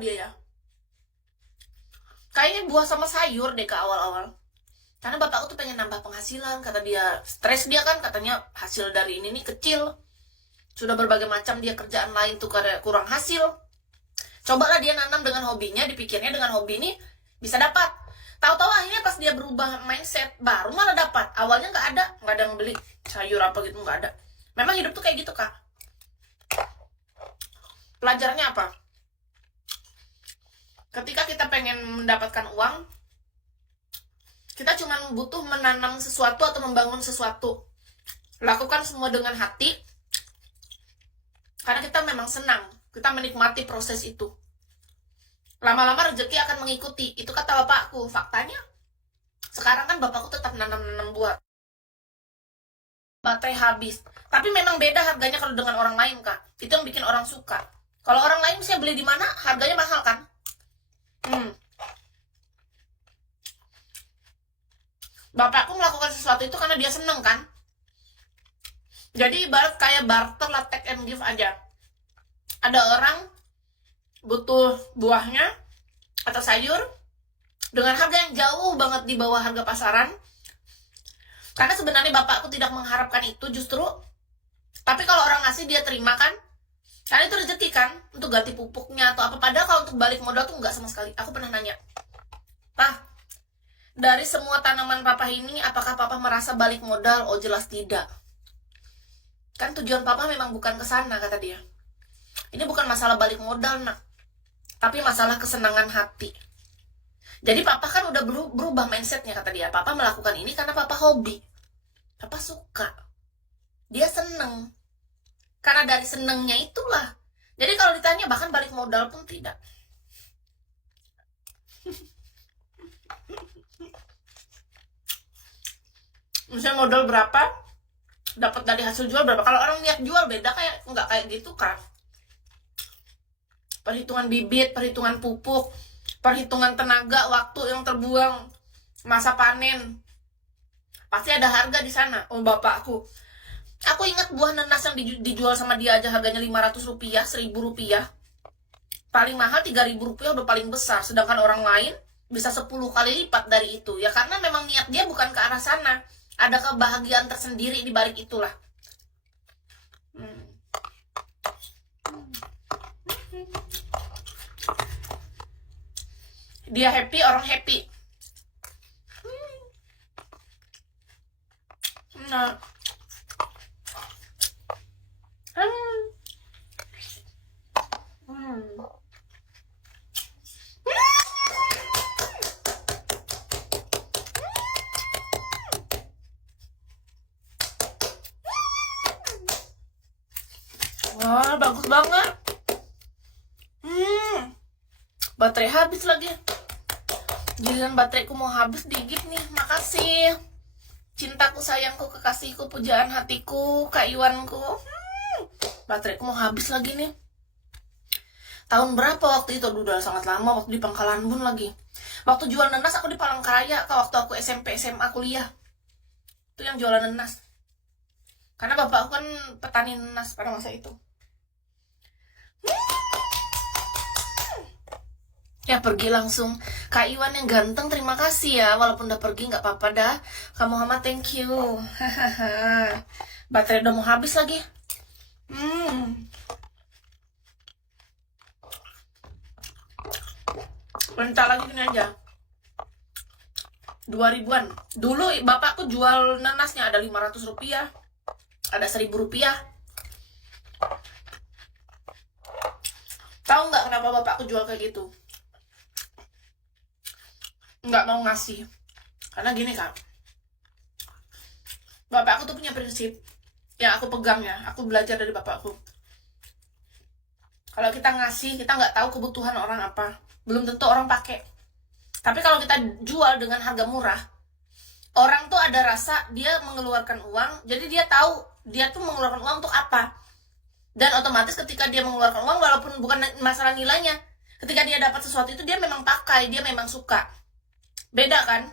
dia ya. Kayaknya buah sama sayur deh ke awal-awal. Karena bapakku tuh pengen nambah penghasilan, kata dia. Stres dia kan, katanya hasil dari ini nih kecil. Sudah berbagai macam dia kerjaan lain tuh karena kurang hasil. Cobalah dia nanam dengan hobinya, dipikirnya dengan hobi ini bisa dapat. Tahu-tahu akhirnya pas dia berubah mindset, baru malah dapat. Awalnya nggak ada yang beli sayur apa gitu, nggak ada. Memang hidup tuh kayak gitu, Kak. Pelajarannya apa? Ketika kita pengen mendapatkan uang, kita cuma butuh menanam sesuatu atau membangun sesuatu. Lakukan semua dengan hati, karena kita memang senang. Kita menikmati proses itu. Lama-lama rezeki akan mengikuti. Itu kata bapakku. Faktanya, sekarang kan bapakku tetap nanam-nanam buah. Baterai habis. Tapi memang beda harganya kalau dengan orang lain, Kak. Itu yang bikin orang suka. Kalau orang lain bisa beli di mana, harganya mahal kan? Bapakku melakukan sesuatu itu karena dia seneng kan? Jadi ibarat kayak barter lah, take and give aja. Ada orang butuh buahnya atau sayur dengan harga yang jauh banget di bawah harga pasaran. Karena sebenarnya bapakku tidak mengharapkan itu justru. Tapi kalau orang ngasih dia terima kan? Karena itu rezeki kan, untuk ganti pupuknya atau apa. Padahal kalau untuk balik modal tuh nggak sama sekali. Aku pernah nanya, Pak, dari semua tanaman papa ini, apakah papa merasa balik modal? Oh jelas tidak. Kan tujuan papa memang bukan ke sana, kata dia. Ini bukan masalah balik modal, nak. Tapi masalah kesenangan hati. Jadi papa kan udah berubah mindsetnya, kata dia. Papa melakukan ini karena papa hobi. Papa suka. Dia seneng. Karena dari senengnya itulah. Jadi kalau ditanya bahkan balik modal pun tidak. Misalnya modal berapa, dapat dari hasil jual berapa. Kalau orang niat jual beda, kayak nggak kayak gitu kan. Perhitungan bibit, perhitungan pupuk, perhitungan tenaga, waktu yang terbuang, masa panen. Pasti ada harga di sana. Oh bapakku. Aku ingat buah nanas yang dijual sama dia aja harganya 500 rupiah, 1000 rupiah. Paling mahal 3000 rupiah udah paling besar. Sedangkan orang lain bisa 10 kali lipat dari itu. Ya karena memang niat dia bukan ke arah sana. Ada kebahagiaan tersendiri di balik itulah. Dia happy, orang happy. Nah. Wah, bagus banget. Baterai habis lagi. Giliran bateraiku mau habis digigit nih. Makasih. Cintaku, sayangku, kekasihku, pujaan hatiku, Kak Iwanku. Bateraiku mau habis lagi nih. Tahun berapa waktu itu? Udah sangat lama, waktu di Pangkalan Bun lagi. Waktu jual nanas aku di Palangkaraya, waktu aku SMP, SMA, kuliah. Itu yang jualan nanas. Karena bapakku kan petani nanas pada masa itu. Ya pergi langsung. Kak Iwan yang ganteng, terima kasih ya. Walaupun udah pergi nggak apa-apa dah. Kak Muhammad, thank you. Baterai udah mau habis lagi. Bentar lagi gini aja. 2000-an. Dulu bapakku jual nanasnya ada 500 rupiah. Ada 1000 rupiah. Tahu nggak kenapa bapakku jual kayak gitu? Nggak mau ngasih. Karena gini Kak, bapakku tuh punya prinsip yang aku pegang ya. Aku belajar dari bapakku. Kalau kita ngasih, kita nggak tahu kebutuhan orang apa. Belum tentu orang pakai. Tapi kalau kita jual dengan harga murah, orang tuh ada rasa dia mengeluarkan uang. Jadi dia tahu dia tuh mengeluarkan uang untuk apa. Dan otomatis ketika dia mengeluarkan uang, walaupun bukan masalah nilainya, ketika dia dapat sesuatu itu dia memang pakai, dia memang suka. Beda kan?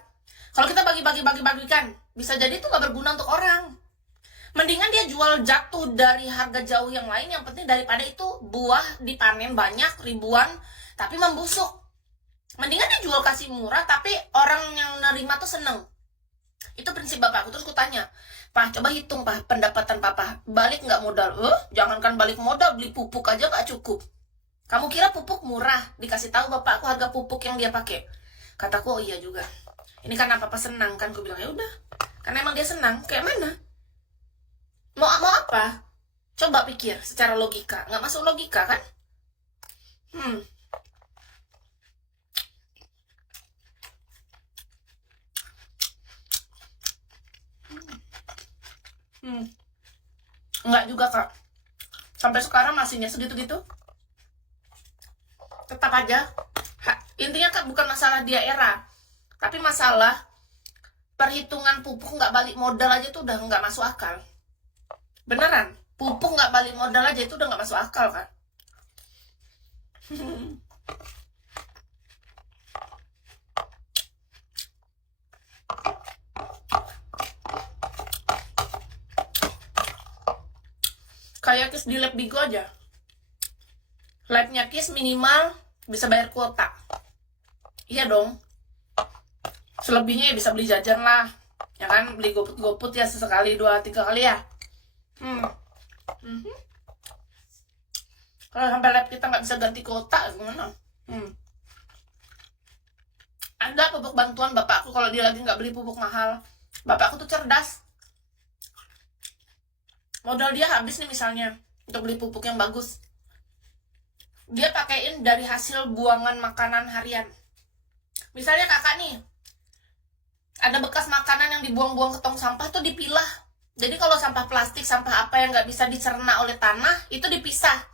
Kalau kita bagi-bagikan, bisa jadi itu gak berguna untuk orang. Mendingan dia jual jatuh dari harga jauh yang lain, yang penting daripada itu buah dipanen banyak, ribuan, tapi membusuk. Mendingan dijual kasih murah tapi orang yang nerima tuh seneng. Itu prinsip bapakku. Terus aku tanya, Pak, coba hitung Pak pendapatan papa, balik nggak modal? Jangankan balik modal, beli pupuk aja nggak cukup. Kamu kira pupuk murah? Dikasih tahu bapakku harga pupuk yang dia pakai. Kataku, oh iya juga. Ini karena papa senang kan? Aku bilang, ya udah. Karena emang dia senang. Kayak mana? Mau apa? Coba pikir secara logika. Nggak masuk logika kan? Hmm. Enggak juga kak. Sampai sekarang masihnya segitu-gitu. Tetap aja. Intinya kak bukan masalah dia era, tapi masalah perhitungan pupuk nggak balik modal aja tuh udah nggak masuk akal. Beneran. Pupuk nggak balik modal aja itu udah nggak masuk akal kak. Kayak Kis di lab Bigo aja. Labnya Kis minimal bisa bayar kuota. Iya dong. Selebihnya ya bisa beli jajan lah. Ya kan, beli goput-goput ya sesekali, 2-3 kali ya. Kalau sampai lab kita nggak bisa ganti kuota, gimana? Ada pupuk bantuan bapakku kalau dia lagi nggak beli pupuk mahal. Bapakku tuh cerdas. Modal dia habis nih misalnya untuk beli pupuk yang bagus, dia pakaiin dari hasil buangan makanan harian. Misalnya kakak nih ada bekas makanan yang dibuang-buang ke tong sampah tuh dipilah. Jadi kalau sampah plastik, sampah apa yang nggak bisa dicerna oleh tanah itu dipisah.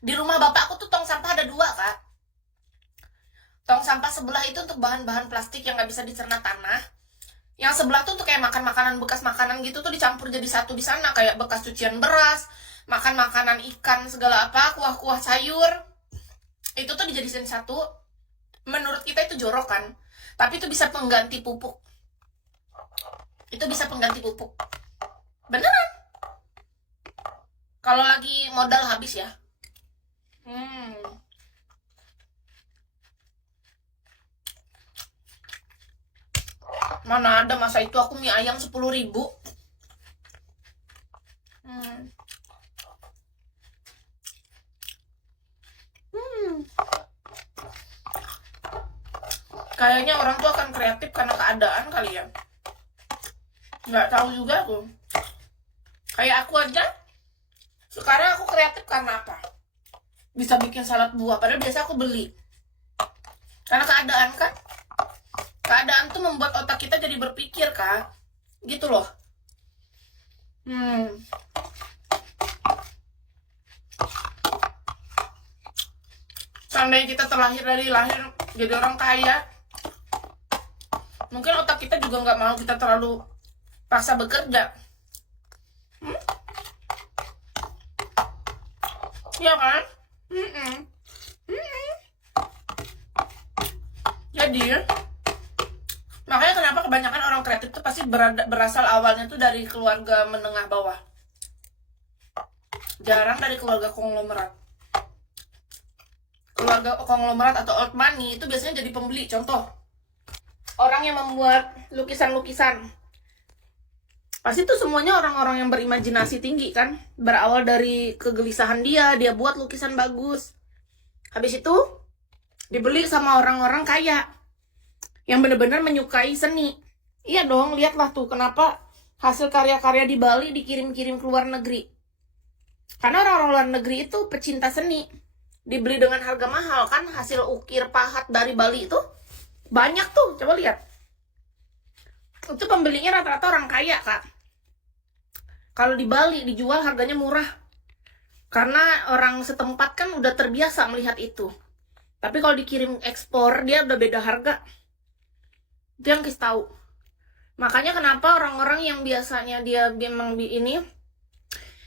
Di rumah bapakku tuh tong sampah ada 2 kak. Tong sampah sebelah itu untuk bahan-bahan plastik yang nggak bisa dicerna tanah. Yang sebelah tuh untuk kayak makan makanan, bekas makanan gitu tuh dicampur jadi satu di sana. Kayak bekas cucian beras, makan makanan ikan segala apa, kuah-kuah sayur. Itu tuh dijadiin satu. Menurut kita itu jorok kan, tapi itu bisa pengganti pupuk. Itu bisa pengganti pupuk. Beneran. Kalau lagi modal habis ya. Mana ada masa itu aku mie ayam 10.000. Kayaknya orang tuh akan kreatif karena keadaan kali ya. Nggak tahu juga aku. Kayak aku aja. Sekarang aku kreatif karena apa? Bisa bikin salad buah. Padahal biasa aku beli. Karena keadaan kan. Keadaan tuh membuat otak kita jadi berpikir kak. Gitu loh. Seandainya kita terlahir dari lahir jadi orang kaya, mungkin otak kita juga nggak mau kita terlalu paksa bekerja. Ya kan? Jadi makanya kenapa kebanyakan orang kreatif tuh pasti berasal awalnya tuh dari keluarga menengah bawah. Jarang dari keluarga konglomerat. Keluarga konglomerat atau old money itu biasanya jadi pembeli. Contoh, orang yang membuat lukisan-lukisan, pasti tuh semuanya orang-orang yang berimajinasi tinggi kan. Berawal dari kegelisahan dia buat lukisan bagus. Habis itu dibeli sama orang-orang kaya yang benar-benar menyukai seni. Iya dong, lihatlah tuh kenapa hasil karya-karya di Bali dikirim-kirim ke luar negeri. Karena orang-orang luar negeri itu pecinta seni. Dibeli dengan harga mahal kan, hasil ukir pahat dari Bali itu banyak tuh, coba lihat. Itu pembelinya rata-rata orang kaya kak. Kalau di Bali dijual harganya murah. Karena orang setempat kan udah terbiasa melihat itu. Tapi kalau dikirim ekspor dia udah beda harga. Itu yang kita tahu. Makanya kenapa orang-orang yang biasanya dia memang ini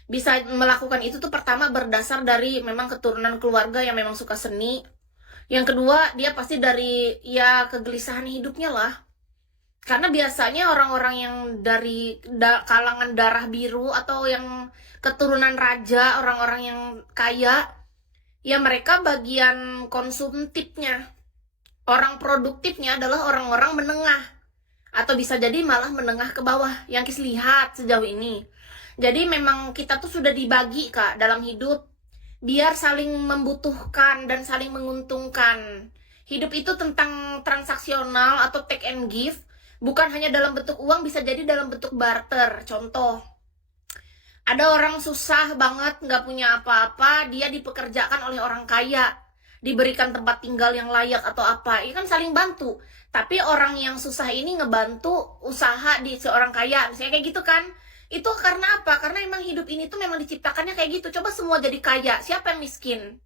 bisa melakukan itu tuh pertama berdasar dari memang keturunan keluarga yang memang suka seni. Yang kedua dia pasti dari ya kegelisahan hidupnya lah. Karena biasanya orang-orang yang dari kalangan darah biru atau yang keturunan raja, orang-orang yang kaya, Ya mereka bagian konsumtifnya. Orang produktifnya adalah orang-orang menengah. Atau bisa jadi malah menengah ke bawah yang Kis lihat sejauh ini. Jadi memang kita tuh sudah dibagi Kak dalam hidup biar saling membutuhkan dan saling menguntungkan. Hidup itu tentang transaksional atau take and give, bukan hanya dalam bentuk uang, bisa jadi dalam bentuk barter. Contoh, ada orang susah banget, nggak punya apa-apa, dia dipekerjakan oleh orang kaya, diberikan tempat tinggal yang layak atau apa, ini kan saling bantu. Tapi orang yang susah ini ngebantu usaha di seorang kaya, misalnya kayak gitu kan. Itu karena apa? Karena emang hidup ini tuh memang diciptakannya kayak gitu. Coba semua jadi kaya, siapa yang miskin?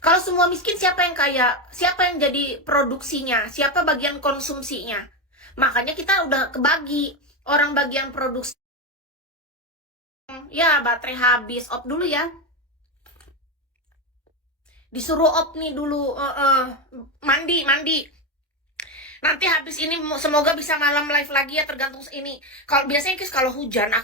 Kalau semua miskin, siapa yang kaya? Siapa yang jadi produksinya? Siapa bagian konsumsinya? Makanya kita udah kebagi. Orang bagian produksi. Ya, baterai habis. Off dulu ya. Disuruh off nih dulu. Mandi. Nanti habis ini semoga bisa malam live lagi ya, tergantung ini. Kalau biasanya Kis kalau hujan